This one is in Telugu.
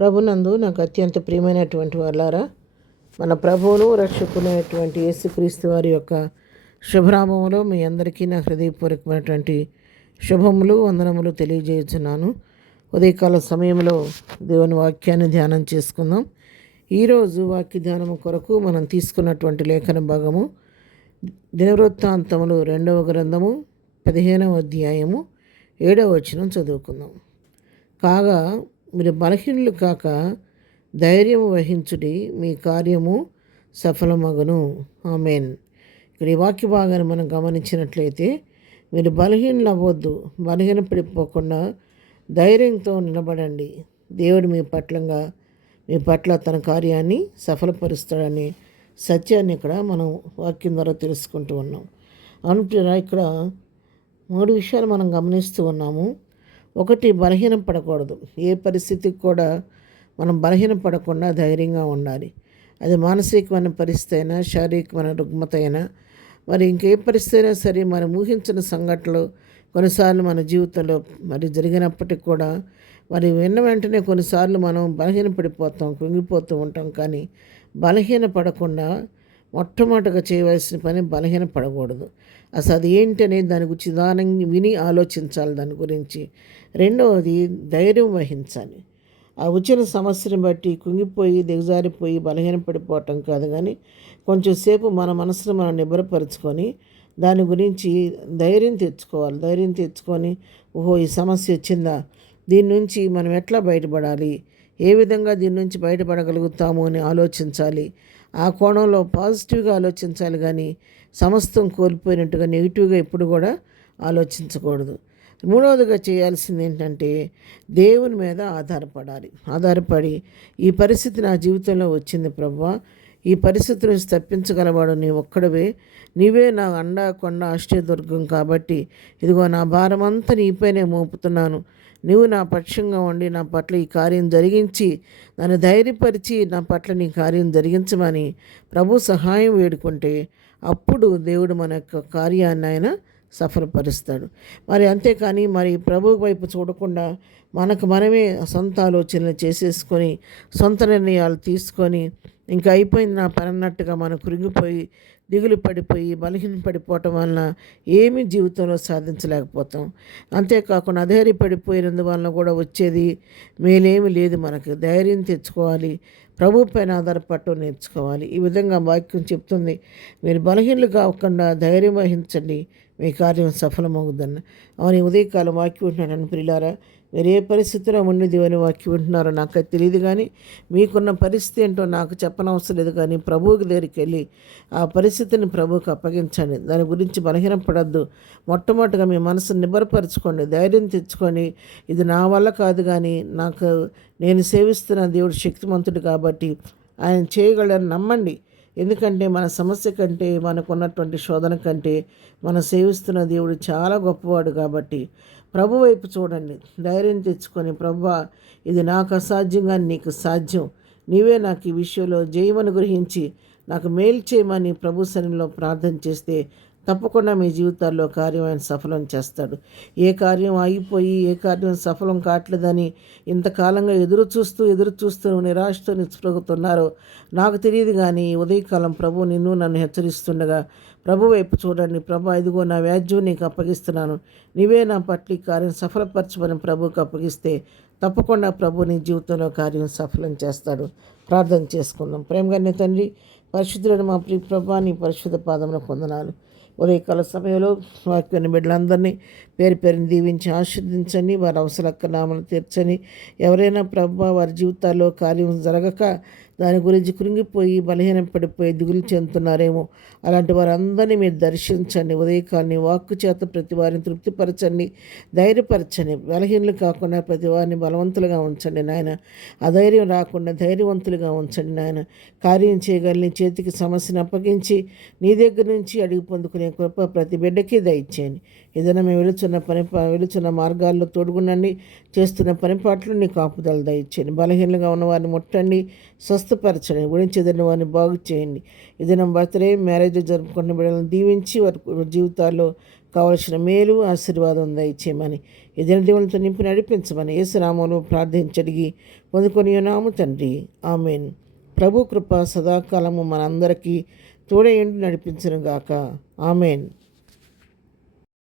ప్రభునందు నాకు అత్యంత ప్రియమైనటువంటి వాళ్ళారా, మన ప్రభువును రక్షకునేటువంటి యేసుక్రీస్తు వారి యొక్క శుభనామములో మీ అందరికీ నా హృదయపూర్వకమైనటువంటి శుభములు వందనములు తెలియజేస్తున్నాను. ఉదయకాల సమయంలో దేవుని వాక్యాన్ని ధ్యానం చేసుకుందాం. ఈరోజు వాక్య ధ్యానము కొరకు మనం తీసుకున్నటువంటి లేఖన భాగము దినవృత్తాంతములు 2వ గ్రంథము 15వ అధ్యాయము 7వ వచనం చదువుకుందాం. కాగా మీరు బలహీనులు కాక ధైర్యము వహించుడి, మీ కార్యము సఫలమగును. ఆమేన్. ఇక్కడ ఈ వాక్య భాగాన్ని మనం గమనించినట్లయితే, మీరు బలహీనులు అవ్వద్దు, బలహీన పడిపోకుండా ధైర్యంతో నిలబడండి. దేవుడు మీ పట్ల తన కార్యాన్ని సఫలపరుస్తాడని సత్యాన్ని ఇక్కడ మనం వాక్యం ద్వారా తెలుసుకుంటూ ఉన్నాం. అవును, ఇక్కడ 3 విషయాలు మనం గమనిస్తూ ఉన్నాము. ఒకటి, బలహీనం పడకూడదు. ఏ పరిస్థితికి కూడా మనం బలహీనం పడకుండా ధైర్యంగా ఉండాలి. అది మానసికమైన పరిస్థితి అయినా, శారీరకమైన రుగ్మత అయినా, మరి ఇంకే పరిస్థితి అయినా సరే, మనం ఊహించిన సంఘటనలు కొన్నిసార్లు మన జీవితంలో మరి జరిగినప్పటికి కూడా మరి విన్న వెంటనే కొన్నిసార్లు మనం బలహీన పడిపోతాం, కుంగిపోతూ ఉంటాం. కానీ బలహీన పడకుండా మొట్టమొదటిగా చేయవలసిన పని బలహీన పడకూడదు. అసలు అది ఏంటనే దాని గురించి నిదానంగా విని ఆలోచించాలి దాని గురించి. రెండవది, ధైర్యం వహించాలి. ఆ వచ్చిన సమస్యను బట్టి కుంగిపోయి దిగజారిపోయి బలహీన పడిపోవటం కాదు, కానీ కొంచెం సేపు మన మనసును మనం నిబ్బరపరుచుకొని దాని గురించి ధైర్యం తెచ్చుకోవాలి. ధైర్యం తెచ్చుకొని, ఓహో, ఈ సమస్య వచ్చిందా, దీని నుంచి మనం ఎట్లా బయటపడాలి, ఏ విధంగా దీని నుంచి బయటపడగలుగుతాము అని ఆలోచించాలి. ఆ కోణంలో పాజిటివ్గా ఆలోచించాలి, కానీ సమస్తం కోల్పోయినట్టుగా నెగిటివ్గా ఎప్పుడు కూడా ఆలోచించకూడదు. మూడవదిగా చేయాల్సింది ఏంటంటే, దేవుని మీద ఆధారపడి ఈ పరిస్థితి నా జీవితంలో వచ్చింది ప్రభువా, ఈ పరిస్థితి నుంచి తప్పించగలవాడు నీ ఒక్కడవే, నీవే నా అండా కొండ ఆశ్రయదుర్గం కాబట్టి ఇదిగో నా భారమంతా నీపైనే మోపుతున్నాను. నువ్వు నా పక్షంగా ఉండి నా పట్ల ఈ కార్యం జరిగించి నన్ను ధైర్యపరిచి నా పట్ల నీ కార్యం జరిగించమని ప్రభు సహాయం వేడుకుంటే అప్పుడు దేవుడు మన యొక్క కార్యాన్ని ఆయన సఫలపరుస్తాడు. మరి అంతేకాని మరి ప్రభు వైపు చూడకుండా మనమే సొంత ఆలోచనలు చేసేసుకొని సొంత నిర్ణయాలు తీసుకొని ఇంకా అయిపోయింది నా పని అన్నట్టుగా మనం కురిగిపోయి దిగులు పడిపోయి బలహీన పడిపోవటం వలన ఏమీ జీవితంలో సాధించలేకపోతాం. అంతేకాకుండా అధైర్యపడిపోయినందువలన కూడా వచ్చేది మేలేమి లేదు. మనకు ధైర్యం తెచ్చుకోవాలి, ప్రభు పైన ఆధారపడటం నేర్చుకోవాలి. ఈ విధంగా వాక్యం చెప్తుంది, మీరు బలహీనలు కాకుండా ధైర్యం వహించండి, మీ కార్యం సఫలమవుద్దన్న. అవును, ఉదయకాలం వాక్యం వింటున్నాను ప్రియులారా. మీరు ఏ పరిస్థితిలో ఉండి దేవుని వాక్యం వింటున్నారో నాకు తెలియదు, కానీ మీకున్న పరిస్థితి ఏంటో నాకు చెప్పనవసరం లేదు. కానీ ప్రభువుకి దగ్గరికి వెళ్ళి ఆ పరిస్థితిని ప్రభువుకి అప్పగించండి. దాని గురించి బలహీనపడద్దు. మొట్టమొదటిగా మీ మనసును నిబ్బరపరచుకోండి, ధైర్యం తెచ్చుకొని ఇది నా వల్ల కాదు, కానీ నేను సేవిస్తున్న దేవుడు శక్తిమంతుడు కాబట్టి ఆయన చేయగలరని నమ్మండి. ఎందుకంటే మన సమస్య కంటే, మనకున్నటువంటి శోధన కంటే మనం సేవిస్తున్న దేవుడు చాలా గొప్పవాడు కాబట్టి ప్రభు వైపు చూడండి. ధైర్యం తెచ్చుకొని, ప్రభువా, ఇది నాకు అసాధ్యంగా నీకు సాధ్యం, నీవే నాకు ఈ విషయంలో జయమని గ్రహించి నాకు మేలు చేయమని ప్రభు సన్నిధిలో ప్రార్థన చేస్తే తప్పకుండా మీ జీవితాల్లో కార్యం ఆయన సఫలం చేస్తాడు. ఏ కార్యం ఆగిపోయి ఏ కార్యం సఫలం కావట్లేదని ఇంతకాలంగా ఎదురు చూస్తూ నిరాశతో నిస్పృహతున్నారో నాకు తెలియదు, కానీ ఉదయకాలం ప్రభు నన్ను హెచ్చరిస్తుండగా ప్రభు వైపు చూడండి. ప్రభు, ఇదిగో నా వ్యాజ్యం నీకు అప్పగిస్తున్నాను, నీవే నా పట్ల ఈ కార్యం సఫలపరచమని ప్రభువుకి అప్పగిస్తే తప్పకుండా ప్రభు నీ జీవితంలో కార్యం సఫలం చేస్తాడు. ప్రార్థన చేసుకుందాం. ప్రేమగానే తండ్రి, పరిశుద్ధులను మా ప్రియ ప్రభా, నీ పరిశుద్ధ పాదమున వందనాలు. ఉదయకాల సమయంలో వాక్యాన్ని బిడ్డలందరినీ పేరు పేరుని దీవించి ఆశీర్వదించండి. వారి అవసరక్క నామను తీర్చని, ఎవరైనా ప్రభు వారి జీవితాల్లో కార్యం జరగక దాని గురించి కృంగిపోయి బలహీనం పడిపోయి దిగులు చెందుతున్నారేమో, అలాంటి వారందరినీ మీరు దర్శించండి. ఉదయకాలని వాక్కు చేత ప్రతి వారిని తృప్తిపరచండి, ధైర్యపరచండి. బలహీనలు కాకుండా ప్రతి వారిని బలవంతులుగా ఉంచండి నాయన. అధైర్యం రాకుండా ధైర్యవంతులుగా ఉంచండి నాయన. కార్యం చేయగలని చేతికి సమస్యను అప్పగించి నీ దగ్గర నుంచి అడిగి పొందుకునే కృప ప్రతి బిడ్డకి దయచేయండి. ఏదైనా మేము వెళుచున్న మార్గాల్లో తోడుగునండి. చేస్తున్న పనిపాట్లు నీ కాపుదల దయచేయండి. బలహీనలుగా ఉన్న వారిని ముట్టండి, స్వస్థపరచండి. గురించి ఏదైనా వారిని బాగు చేయండి. ఏదైనా బర్త్డే మ్యారేజ్ జరుపుకున్న బిడ్డలను దీవించి వారి జీవితాల్లో కావలసిన మేలు ఆశీర్వాదం దయచేయమని ఎదురు దేవులతో నింపి నడిపించమని యేసునామములో ప్రార్థించడిగి పొందుకొని ఉన్నాము తండ్రి. ఆమెన్. ప్రభు కృప సదాకాలము మనందరికీ తోడేయండి నడిపించును గాక. ఆమెన్.